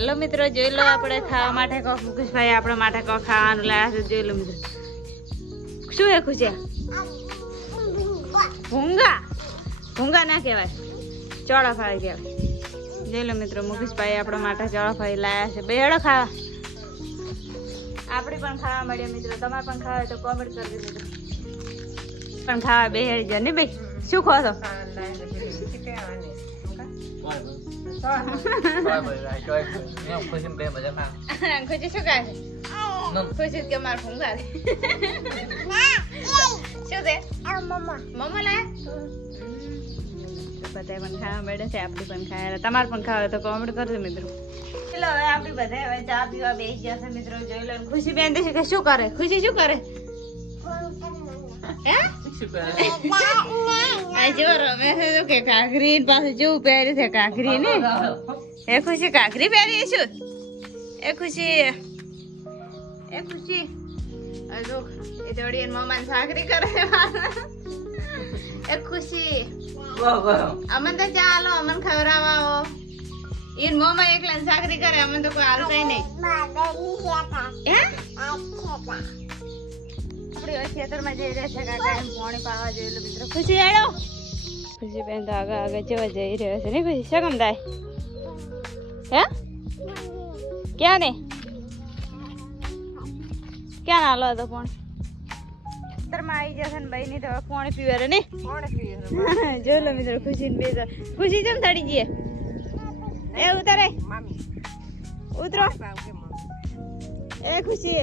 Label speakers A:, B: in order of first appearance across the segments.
A: Hello મિત્રો, જોઈ લો આપણે ખાવા માટે કહો મુકેશભાઈ આપણા માટે કહો ખાવાનું લાયા છે, જોઈ લો મિત્રો. શું એ ખુશિયા ભૂંગા. ભૂંગા ના કહેવાય. ચોળાફળી કહેવાય. જોઈ લો મિત્રો, મુકેશભાઈ આપણા માટે ચોળાફળી લાયા છે. બેડો ખાવા. આપણે પણ ખાવા મળીએ મિત્રો, તમારે પણ ખાવા તો કોમેન્ટ કરજો મિત્રો. પણ ખાવા બેહેડ જાય ને ભાઈ? શું ખો છો? શું ખાય ખુશી કે મારે છે શું છે મમ્મા બધા પણ ખાવા મળે છે આપણે પણ ખાય તમારે પણ ખાવા તો કોમેન્ટ કરજો મિત્રો ચલો હવે આપણી બધા હવે ચા પીવા બેસી છે મિત્રો જોઈ લો ખુશી બેન છે કે શું કરે ખુશી શું કરે જો રમે છે તો કે કાકરી પાછું જેવું પહેર્યું છે કાકરી ને? એ ખુશી કાકરી પહેરી શું એ ખુશી એ ખુશી. જો એ દોડી એની મમ્માને સાકરી કરે. એ ખુશી. અમન તો ચાલો અમન ખવડાવો. ઈન મોમાં એકલા સાકરી કરે અમન તો કોઈ હાલતાય નહીં. આપણી ખેતરમાં જઈ રહ્યા છે કાકા એમ પાણી પાવા જઈ લો મિત્રો ખુશી આડો ખુશી બેન તો આગળ આગળ જેવા જઈ રહ્યો છે. ને ખુશી? શકમ દાય હે? ક્યાં ને ક્યાં હાલો હતો પાણી ખેતરમાં આવી જશે ને ભાઈ ની તો પાણી પીવે રે ને જોઈ લો મિત્રો ખુશી ને બે ખુશી જેમ તડી જઈએ એ ઉતારે. ઉતરો. એ ખુશી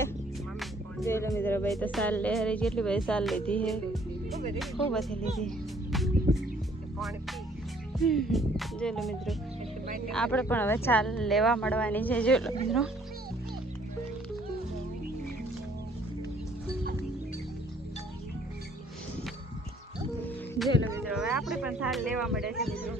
A: લો મિત્રો ભાઈ તો સાલ લે હરે કેટલી બધી સાલ લીધી હે. ખૂબ બધી લીધી જોઈ લો મિત્રો. આપણે પણ હવે ચાલ લેવા મળવાની છે જોઈ લો. મિત્રો જોઈ લો મિત્રો હવે આપણે પણ ચાલ લેવા મળે છે મિત્રો.